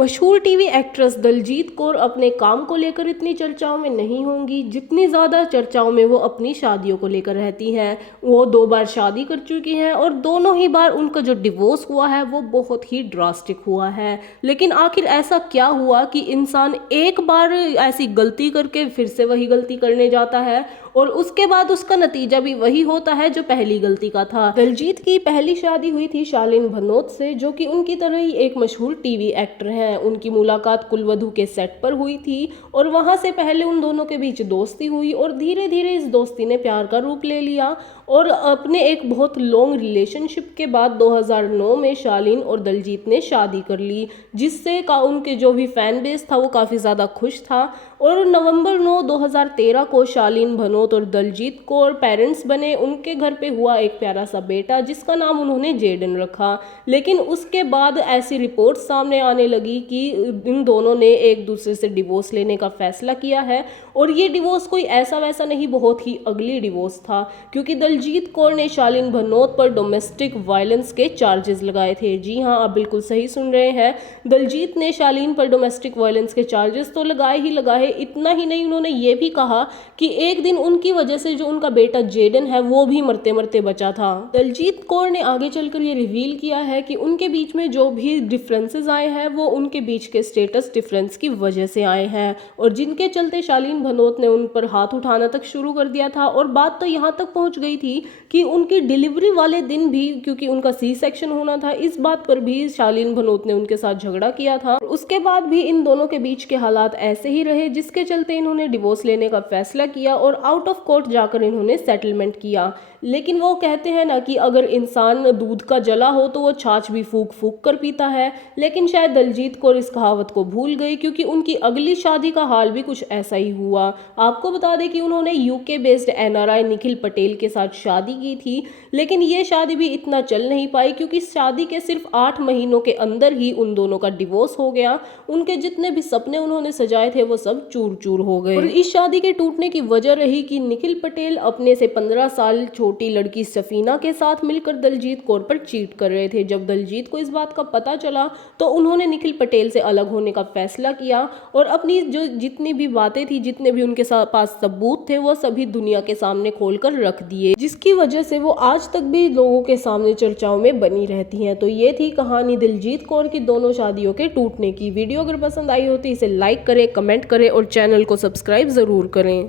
मशहूर TV actress Daljit Kaur अपने काम को लेकर इतनी चर्चाओं में नहीं होंगी जितनी ज़्यादा चर्चाओं में वो अपनी शादियों को लेकर रहती हैं। वो 2 बार शादी कर चुकी हैं और दोनों ही बार उनका जो डिवोर्स हुआ है वो बहुत ही ड्रास्टिक हुआ है। लेकिन आखिर ऐसा क्या हुआ कि इंसान एक बार ऐसी गलती करके फिर से वही गलती करने जाता है और उसके बाद उसका नतीजा भी वही होता है जो पहली गलती का था। दलजीत की पहली शादी हुई थी शालीन भनोत से, जो कि उनकी तरह ही एक मशहूर टीवी एक्टर हैं। उनकी मुलाकात कुलवधू के सेट पर हुई थी और वहां से पहले उन दोनों के बीच दोस्ती हुई और धीरे धीरे इस दोस्ती ने प्यार का रूप ले लिया और अपने एक बहुत लॉन्ग रिलेशनशिप के बाद 2009 में शालीन और दलजीत ने शादी कर ली, जिससे का उनके जो भी फैन बेस था वो काफ़ी ज़्यादा खुश था। और नवंबर 9 2013 को शालीन भनोत और दलजीत कौर पेरेंट्स बने। उनके घर पे हुआ एक प्यारा सा बेटा जिसका नाम उन्होंने जेडन रखा। लेकिन उसके बाद ऐसी रिपोर्ट सामने आने लगी कि इन दोनों ने एक दूसरे से डिवोर्स लेने का फैसला किया है और ये डिवोर्स कोई ऐसा वैसा नहीं, बहुत ही अगली डिवोर्स था, क्योंकि दलजीत कौर ने शालीन भनोत पर डोमेस्टिक वायलेंस के चार्जेस लगाए थे। जी हाँ, आप बिल्कुल सही सुन रहे हैं, दलजीत ने शालीन पर डोमेस्टिक वायलेंस के चार्जेस तो लगाए ही लगाए। इतना ही नहीं, उन्होंने ये भी कहा कि एक दिन उनकी वजह से जो उनका बेटा जेडन है वो भी मरते मरते बचा था। दलजीत कौर ने आगे चलकर ये रिवील किया है कि उनके बीच में जो भी डिफरेंसेस आए हैं वो उनके बीच के स्टेटस डिफरेंस की वजह से आए हैं और जिनके चलते शालीन भनोत ने उन पर हाथ उठाना तक शुरू कर दिया था। और बात तो यहाँ तक पहुँच गई थी कि उनकी डिलीवरी वाले दिन भी, क्योंकि उनका सी सेक्शन होना था, इस बात पर भी शालीन भनोत ने उनके साथ झगड़ा किया था। उसके बाद भी इन दोनों के बीच के हालात ऐसे ही रहे, जिसके चलते इन्होंने डिवोर्स लेने का फैसला किया और आउट ऑफ कोर्ट जाकर इन्होंने सेटलमेंट किया। लेकिन वो कहते हैं ना कि अगर इंसान दूध का जला हो तो वो छाछ भी फूक फूक कर पीता है। लेकिन शायद दलजीत कौर इस कहावत को भूल गई, क्योंकि उनकी अगली शादी का हाल भी कुछ ऐसा ही हुआ। आपको बता दें कि उन्होंने UK based NRI Nikhil Patel के साथ शादी की थी, लेकिन ये शादी भी इतना चल नहीं पाई क्योंकि शादी के सिर्फ 8 महीनों के अंदर ही उन दोनों का डिवोर्स हो गया। उनके जितने भी सपने उन्होंने सजाए थे वो सब चूर चूर हो गए और इस शादी के टूटने की वजह रही कि निखिल पटेल अपने से 15 साल छोटी लड़की सफीना के साथ मिलकर दलजीत कौर पर चीट कर रहे थे। जब दलजीत को इस बात का पता चला तो उन्होंने निखिल पटेल से अलग होने का फैसला किया और अपनी जो जितनी भी बातें थी, जितने भी उनके पास सबूत थे, वो सभी दुनिया के सामने खोलकर रख दिए, जिसकी वजह से वो आज तक भी लोगों के सामने चर्चाओं में बनी रहती हैं। तो ये थी कहानी दलजीत कौर की दोनों शादियों के टूटने की। वीडियो अगर पसंद आई हो तो इसे लाइक करें, कमेंट करें और चैनल को सब्सक्राइब जरूर करें।